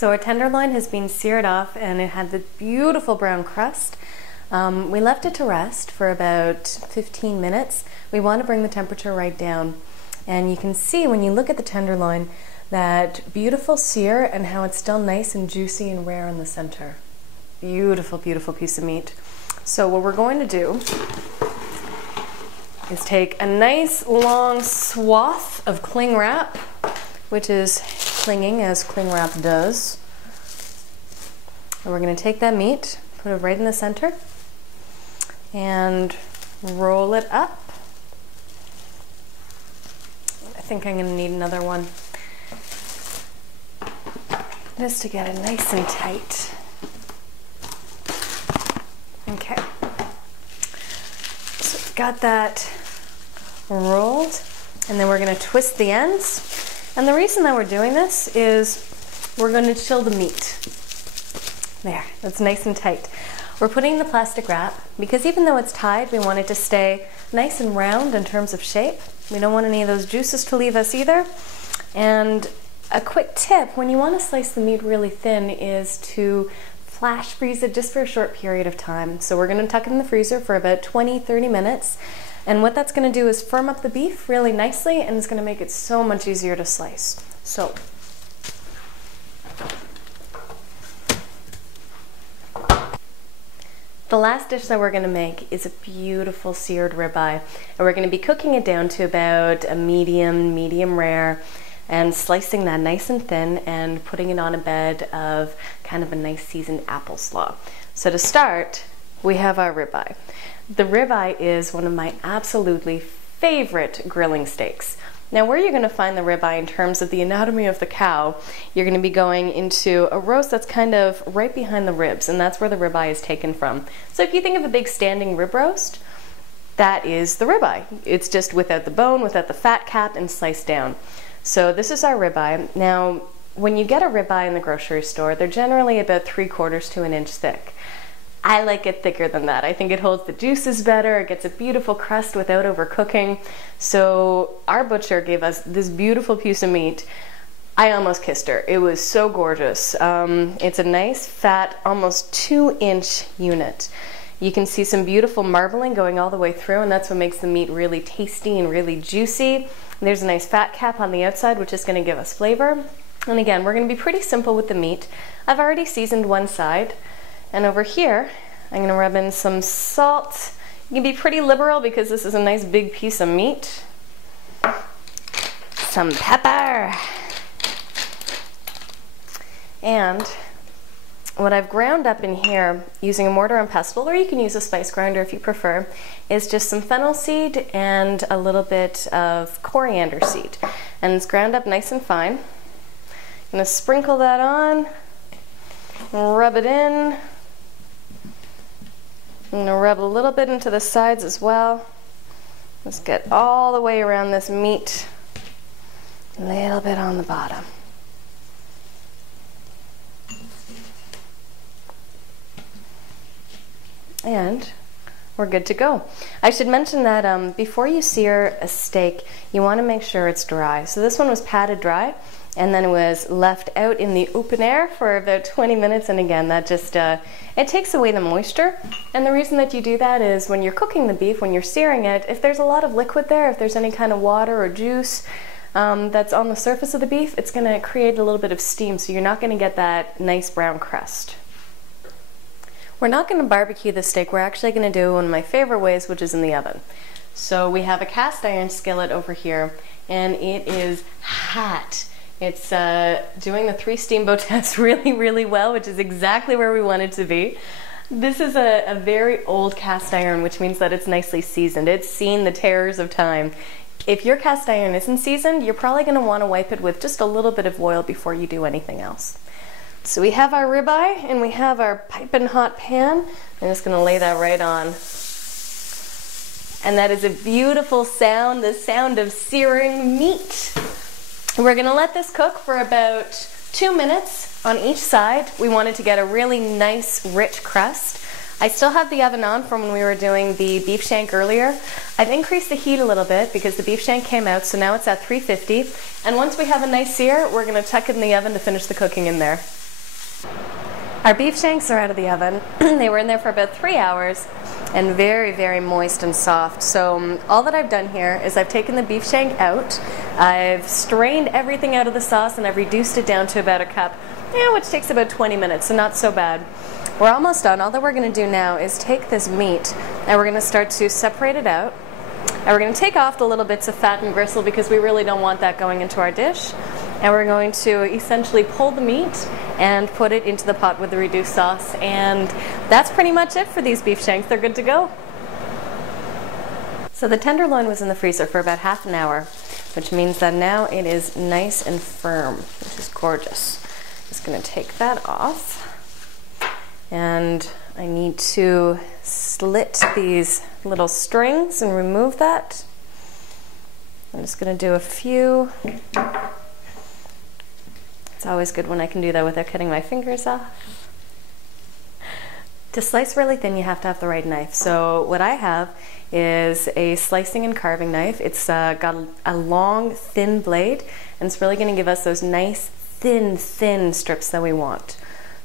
So our tenderloin has been seared off and it had the beautiful brown crust. We left it to rest for about 15 minutes. We want to bring the temperature right down. And you can see when you look at the tenderloin that beautiful sear and how it's still nice and juicy and rare in the center. Beautiful, beautiful piece of meat. So what we're going to do is take a nice long swath of cling wrap, which is clinging as cling wrap does. And we're going to take that meat, put it right in the center, and roll it up. I think I'm going to need another one just to get it nice and tight. Okay, so we've got that rolled, and then we're going to twist the ends. And the reason that we're doing this is we're going to chill the meat. There, that's nice and tight. We're putting the plastic wrap because even though it's tied, we want it to stay nice and round in terms of shape. We don't want any of those juices to leave us either. And a quick tip, when you want to slice the meat really thin, is to flash freeze it just for a short period of time. So we're going to tuck it in the freezer for about 20-30 minutes. And what that's going to do is firm up the beef really nicely, and it's going to make it so much easier to slice. So the last dish that we're going to make is a beautiful seared ribeye, and we're going to be cooking it down to about a medium rare, and slicing that nice and thin and putting it on a bed of kind of a nice seasoned apple slaw. So to start, we have our ribeye. The ribeye is one of my absolutely favorite grilling steaks. Now, where you're going to find the ribeye in terms of the anatomy of the cow, you're going to be going into a roast that's kind of right behind the ribs, and that's where the ribeye is taken from. So if you think of a big standing rib roast, that is the ribeye. It's just without the bone, without the fat cap, and sliced down. So this is our ribeye. Now, when you get a ribeye in the grocery store, they're generally about 3/4 to an inch thick. I like it thicker than that. I think it holds the juices better, it gets a beautiful crust without overcooking. So our butcher gave us this beautiful piece of meat. I almost kissed her. It was so gorgeous. It's a nice, fat, almost 2-inch unit. You can see some beautiful marbling going all the way through, and that's what makes the meat really tasty and really juicy. There's a nice fat cap on the outside, which is going to give us flavor. And again, we're going to be pretty simple with the meat. I've already seasoned one side. And over here, I'm going to rub in some salt. You can be pretty liberal because this is a nice big piece of meat. Some pepper. And what I've ground up in here using a mortar and pestle, or you can use a spice grinder if you prefer, is just some fennel seed and a little bit of coriander seed. And it's ground up nice and fine. I'm going to sprinkle that on, rub it in. I'm going to rub a little bit into the sides as well. Let's get all the way around this meat. A little bit on the bottom. And we're good to go. I should mention that before you sear a steak, you want to make sure it's dry. So this one was patted dry, and then it was left out in the open air for about 20 minutes, and again, that just, it takes away the moisture. And the reason that you do that is when you're cooking the beef, when you're searing it, if there's a lot of liquid there, if there's any kind of water or juice that's on the surface of the beef, it's going to create a little bit of steam, so you're not going to get that nice brown crust. We're not going to barbecue the steak, we're actually going to do one of my favorite ways, which is in the oven. So we have a cast iron skillet over here, and it is hot. It's doing the 3 steamboat test really, really well, which is exactly where we want it to be. This is a very old cast iron, which means that it's nicely seasoned. It's seen the terrors of time. If your cast iron isn't seasoned, you're probably going to want to wipe it with just a little bit of oil before you do anything else. So we have our ribeye and we have our piping hot pan. I'm just going to lay that right on. And that is a beautiful sound, the sound of searing meat. We're going to let this cook for about 2 minutes on each side. We want it to get a really nice, rich crust. I still have the oven on from when we were doing the beef shank earlier. I've increased the heat a little bit because the beef shank came out, so now it's at 350. And once we have a nice sear, we're going to tuck it in the oven to finish the cooking in there. Our beef shanks are out of the oven. They were in there for about 3 hours and very, very moist and soft. So all that I've done here is I've taken the beef shank out, I've strained everything out of the sauce, and I've reduced it down to about a cup, which takes about 20 minutes, so not so bad. We're almost done. All that we're going to do now is take this meat and we're going to start to separate it out. And we're going to take off the little bits of fat and gristle because we really don't want that going into our dish. And we're going to essentially pull the meat and put it into the pot with the reduced sauce. And that's pretty much it for these beef shanks. They're good to go. So the tenderloin was in the freezer for about half an hour, which means that now it is nice and firm, which is gorgeous. Just going to take that off. And I need to slit these little strings and remove that. I'm just going to do a few. It's always good when I can do that without cutting my fingers off. To slice really thin, you have to have the right knife. So what I have is a slicing and carving knife. It's got a long, thin blade, and it's really going to give us those nice, thin strips that we want.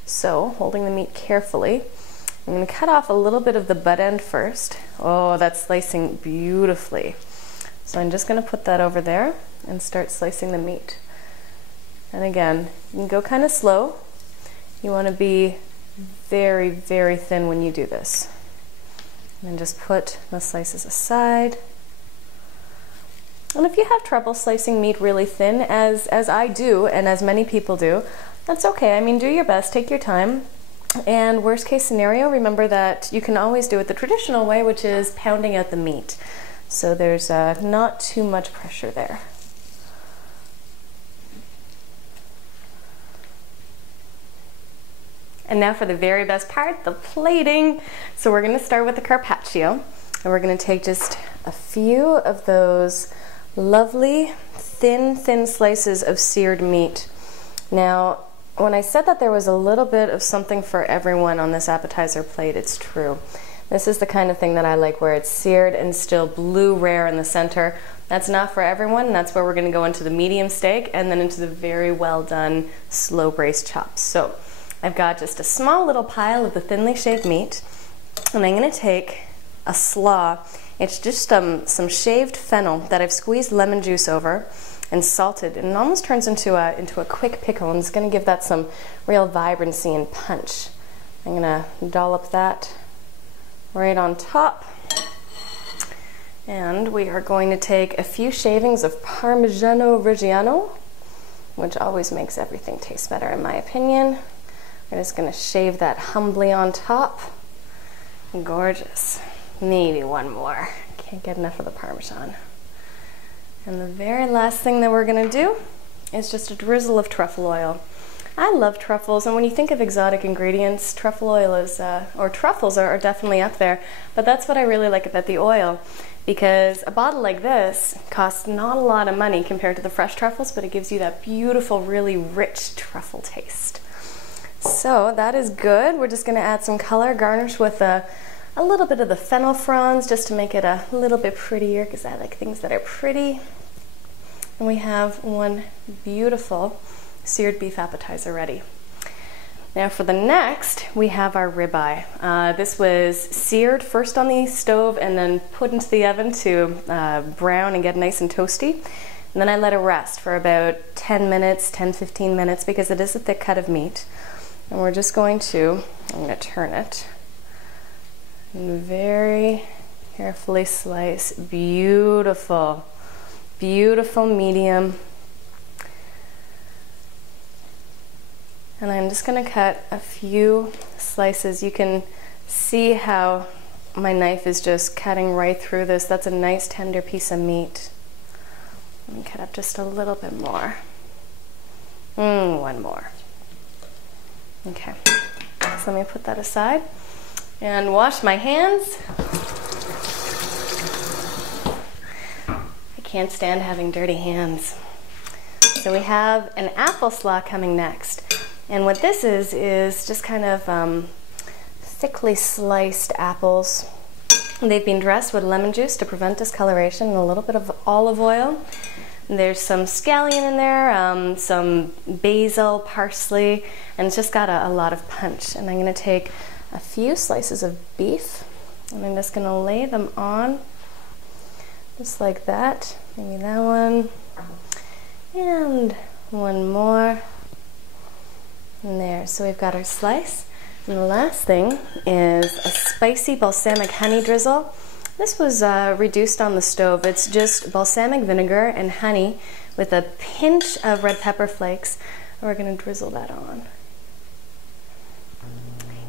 So, holding the meat carefully, I'm going to cut off a little bit of the butt end first. Oh, that's slicing beautifully. So I'm just going to put that over there and start slicing the meat. And again, you can go kind of slow. You want to be very, very thin when you do this. And then just put the slices aside. And if you have trouble slicing meat really thin, as I do and as many people do, that's okay. I mean, do your best, take your time. And worst case scenario, remember that you can always do it the traditional way, which is pounding out the meat. So there's not too much pressure there. And now for the very best part, the plating. So we're going to start with the carpaccio, and we're going to take just a few of those lovely thin slices of seared meat. Now, when I said that there was a little bit of something for everyone on this appetizer plate, it's true. This is the kind of thing that I like, where it's seared and still blue rare in the center. That's not for everyone, and that's where we're going to go into the medium steak and then into the very well done slow braised chops. So I've got just a small little pile of the thinly shaved meat, and I'm going to take a slaw. It's just some shaved fennel that I've squeezed lemon juice over and salted, and it almost turns into a quick pickle, and it's going to give that some real vibrancy and punch. I'm going to dollop that right on top, and we are going to take a few shavings of Parmigiano Reggiano, which always makes everything taste better in my opinion. We're just going to shave that humbly on top. Gorgeous. Maybe one more. Can't get enough of the Parmesan. And the very last thing that we're going to do is just a drizzle of truffle oil. I love truffles, and when you think of exotic ingredients, truffle oil is, or truffles are definitely up there, but that's what I really like about the oil, because a bottle like this costs not a lot of money compared to the fresh truffles, but it gives you that beautiful, really rich truffle taste. So that is good. We're just going to add some color, garnish with a little bit of the fennel fronds just to make it a little bit prettier, because I like things that are pretty. And we have one beautiful seared beef appetizer ready. Now for the next, we have our ribeye. This was seared first on the stove and then put into the oven to brown and get nice and toasty. And then I let it rest for about 10 minutes, 10-15 minutes, because it is a thick cut of meat. And we're just going to, I'm going to turn it, and very carefully slice. Beautiful, beautiful medium. And I'm just going to cut a few slices. You can see how my knife is just cutting right through this. That's a nice tender piece of meat. Let me cut up just a little bit more. One more. Okay, so let me put that aside and wash my hands. I can't stand having dirty hands. So we have an apple slaw coming next. And what this is just kind of thickly sliced apples. They've been dressed with lemon juice to prevent discoloration and a little bit of olive oil. There's some scallion in there, some basil, parsley, and it's just got a lot of punch. And I'm going to take a few slices of beef, and I'm just going to lay them on, just like that. Maybe that one, and one more. And there, so we've got our slice. And the last thing is a spicy balsamic honey drizzle. This was reduced on the stove. It's just balsamic vinegar and honey with a pinch of red pepper flakes. And we're going to drizzle that on.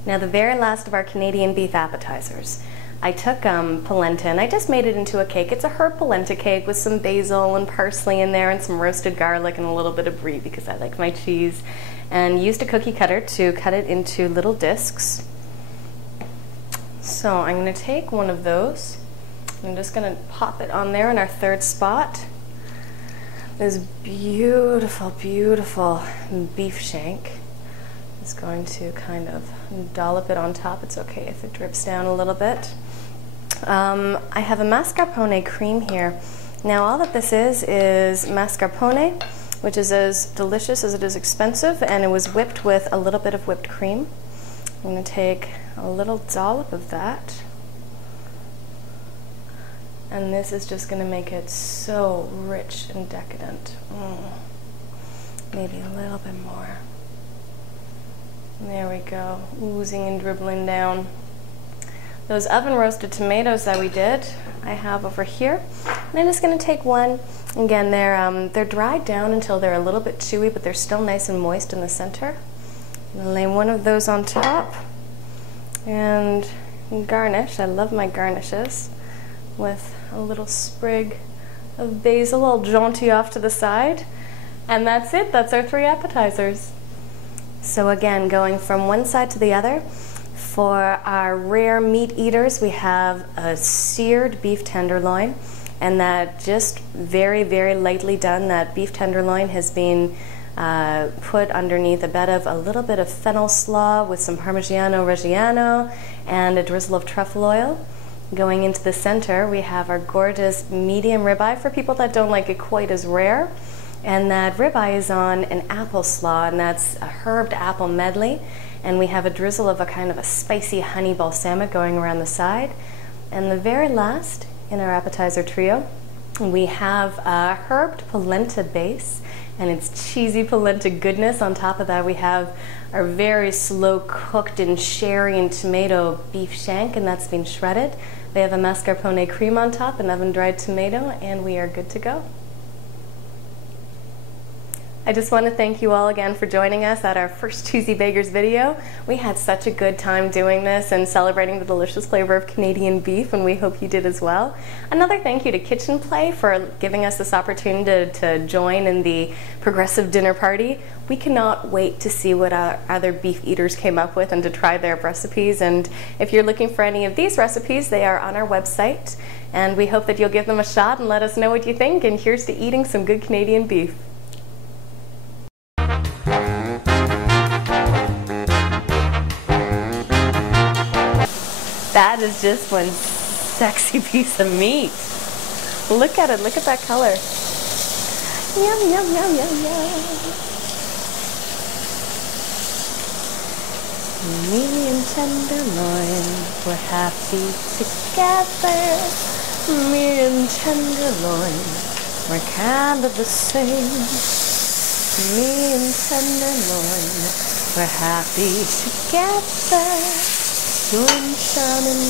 Now the very last of our Canadian beef appetizers. I took polenta and I just made it into a cake. It's a herb polenta cake with some basil and parsley in there and some roasted garlic and a little bit of brie because I like my cheese. And used a cookie cutter to cut it into little discs. So I'm going to take one of those. I'm just going to pop it on there in our third spot. This beautiful, beautiful beef shank is going to kind of dollop it on top. It's okay if it drips down a little bit. I have a mascarpone cream here. Now all that this is mascarpone, which is as delicious as it is expensive, and it was whipped with a little bit of whipped cream. I'm going to take a little dollop of that, and this is just going to make it so rich and decadent. Maybe a little bit more. There we go, oozing and dribbling down. Those oven roasted tomatoes that we did, I have over here. And I'm just going to take one. Again, they're dried down until they're a little bit chewy, but they're still nice and moist in the center. And lay one of those on top and garnish. I love my garnishes with a little sprig of basil, all jaunty off to the side. And that's it. That's our 3 appetizers. So again, going from one side to the other. For our rare meat eaters, we have a seared beef tenderloin, and that just very, very lightly done. That beef tenderloin has been put underneath a bed of a little bit of fennel slaw with some Parmigiano Reggiano and a drizzle of truffle oil. Going into the center, we have our gorgeous medium ribeye for people that don't like it quite as rare. And that ribeye is on an apple slaw, and that's a herbed apple medley. And we have a drizzle of a kind of a spicy honey balsamic going around the side. And the very last in our appetizer trio, we have a herbed polenta base, and it's cheesy polenta goodness. On top of that, we have our very slow cooked in sherry and tomato beef shank, and that's been shredded. We have a mascarpone cream on top, an oven dried tomato, and we are good to go. I just want to thank you all again for joining us at our first Choosy Beggars video. We had such a good time doing this and celebrating the delicious flavor of Canadian beef, and we hope you did as well. Another thank you to Kitchen Play for giving us this opportunity to join in the progressive dinner party. We cannot wait to see what our other beef eaters came up with and to try their recipes. And if you're looking for any of these recipes, they are on our website. And we hope that you'll give them a shot and let us know what you think. And here's to eating some good Canadian beef. That is just one sexy piece of meat. Look at it, look at that color. Yum, yum, yum, yum, yum. Medium tenderloin, we're happy together. Medium tenderloin, we're kind of the same. Medium tenderloin, we're happy together. Sunshine and